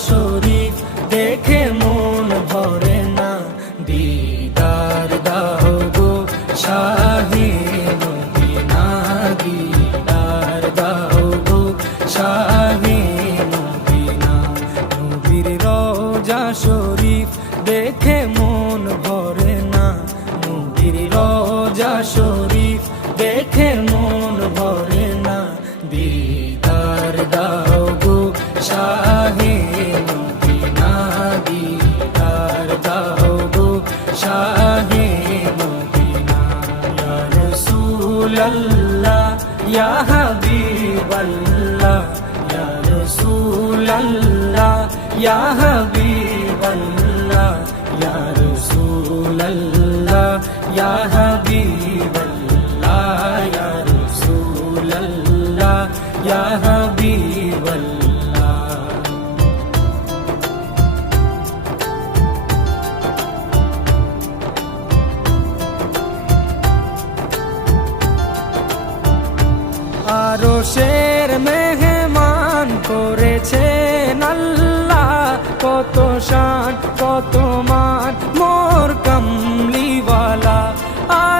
说的。আল্লাহ ইয়া হাবিব আল্লাহ ইয়া রাসূল আল্লাহ ইয়া হাবিব ইয়া রাসূল ইয়া হাবিব শের মেহমান করেছে আল্লাহ। কত শান কত মান মোর কমলিওয়ালা। আর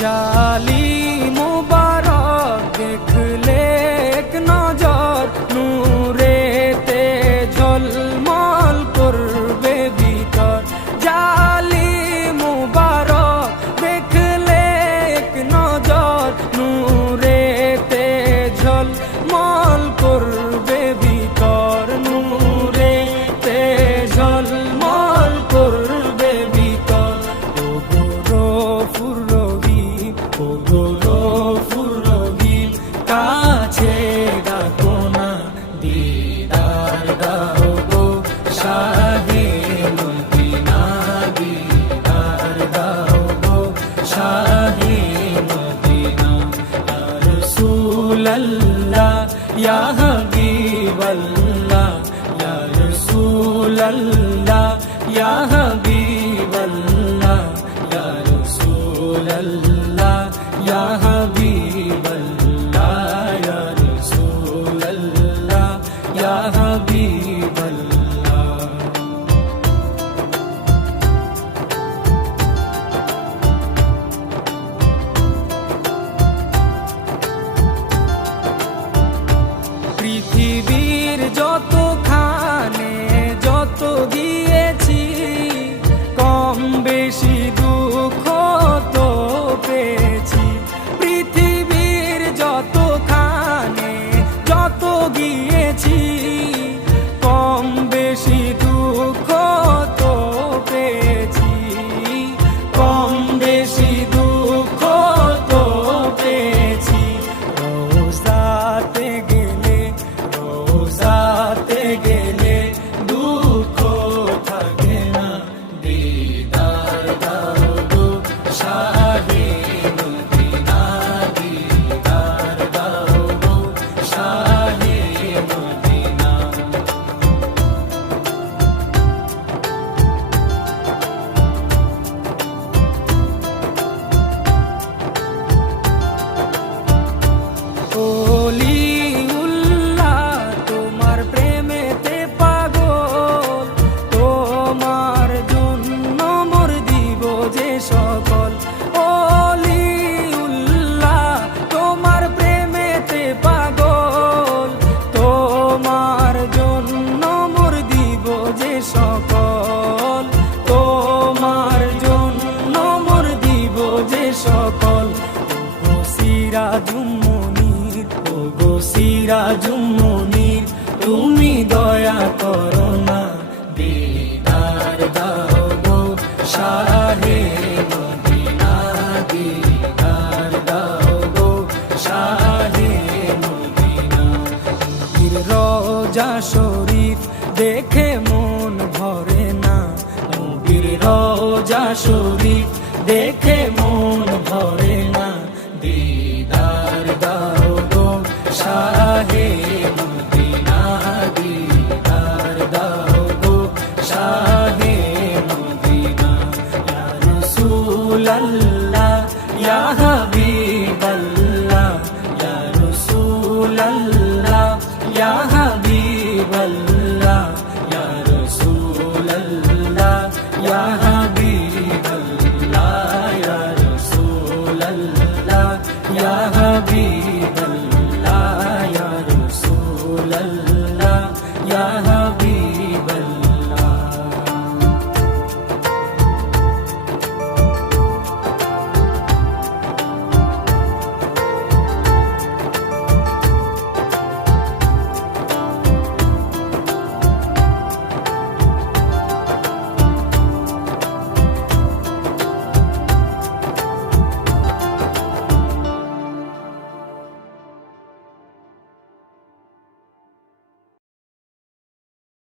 জালি মোবা यहाँ সিরাজুমনির ও গো সিরাজুমনির তুমি দয়া করো না, দিদার দাও গো শাহে মদিনা, দিদার মদিনা। রোজা শরীফ দেখে মন ভরে না রোজা শরীফ দেখে মন রাসূলুল্লাহ ইয়া হাবিব